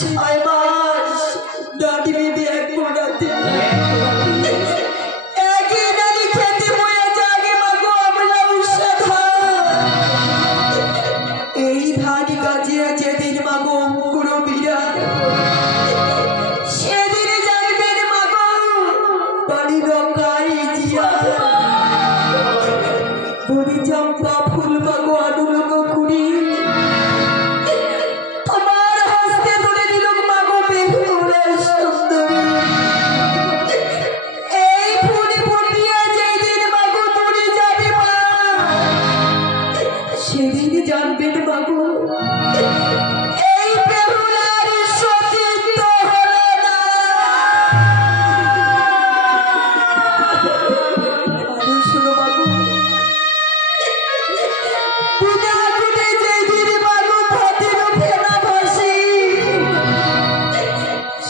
6 মাস দাদি বেবি এক রাতে একই দাদি খেতে বয়ে জাগে মাগো আমলা উষাধা এই ধান গাছে যেদিন মাগো পুরো বিরা সেদিন জানবেন মাগো বাড়ি রকাই জিয়া বলি চম্পা ফুল মাগো আনুলক কুড়ি আমার হস্তে ধরে দিল মাগো বেহুলা সুন্দরী এই ফুল ফুটিয়ে যেদিন মাগো তুলে যাবে মা সেদিন জানবেন মাগো এই বেহুলার সতীত্ব হলো না মানুষ হলো মাগো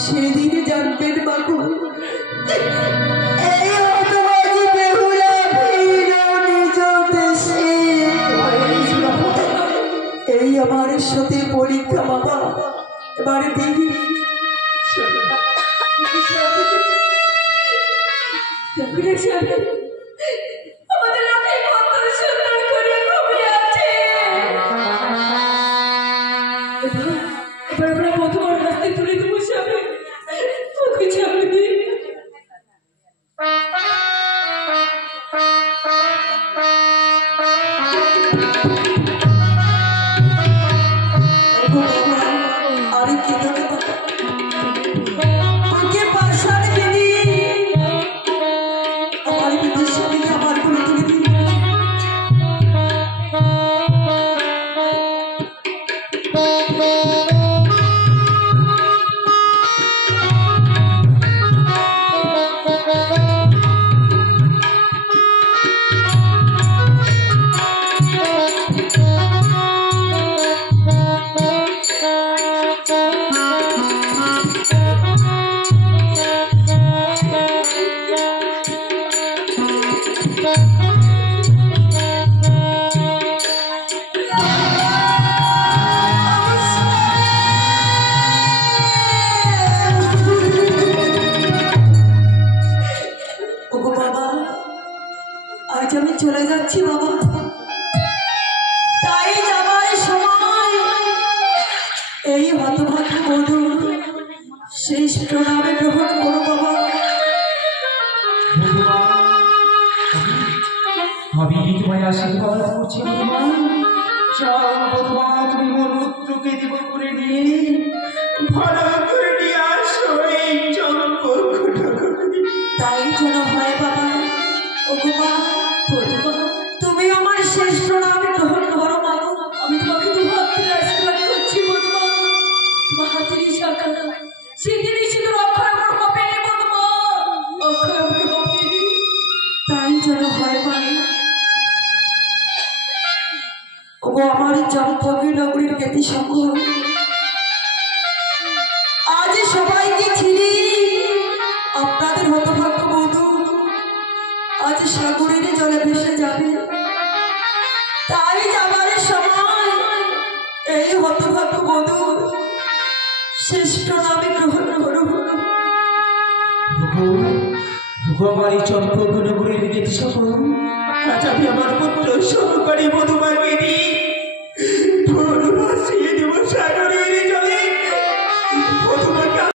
সেদিন জানবেন বাবু এই হতবাজি বেহুলা ফিরল নিজ দেশে এই আমার সাথে পরীক্ষা বাবা এবারে দিবি আমাদের লোকে কত সুন্দর করে ঘুমিয়ে আছে এবার আমরা প্রথম রাস্তে তুলে দেবো সামনে ওকে ছাড়বে দিন আরে কি তোকে তোকে পাশার দিদি আমার বিদেশ সাথে আমার করে তুলে দিন আজ আমি চলে যাচ্ছি বাবা তাই যাবার সময় এই হতভাগ্য বধূ শেষ প্রণামে গ্রহণ করো বাবা আমি তোমায় আশীর্বাদ করছি তুমি মোর পুত্রকে দেব করে নিয়ে ভালো করে নিয়ে আসো এই তাই যেন হয় বাবা ওগোমা তুমি আমার শেষ প্রণামে গ্রহণ করো বাবা আমি তোমাকে দুহাত তুলে আশীর্বাদ করছি বধুমা তোমার হাতেরই শাখা সেদিনই শুধু অক্ষয় আমার হবে বধুমা অক্ষয় আমার হবে তাই যেন হয় বাবা ওগো আমার চম্পকী নগরীর জ্ঞাতি সংঘ আজ সবাইকে ছিড়ি আপনাদের হতভাগ্য বধূ আজ সাগরের জলে ভেসে যাবে তাই যাবার সময় এই হতভাগ্য বধূ শেষ প্রণামে গ্রহণ করো আমার এই চম্পকনগরের জ্ঞাতি সকল আজ আমি আমার পুত্র সহকারী মধুমাকে দিই ভাসিয়ে দেব সাগরের জলে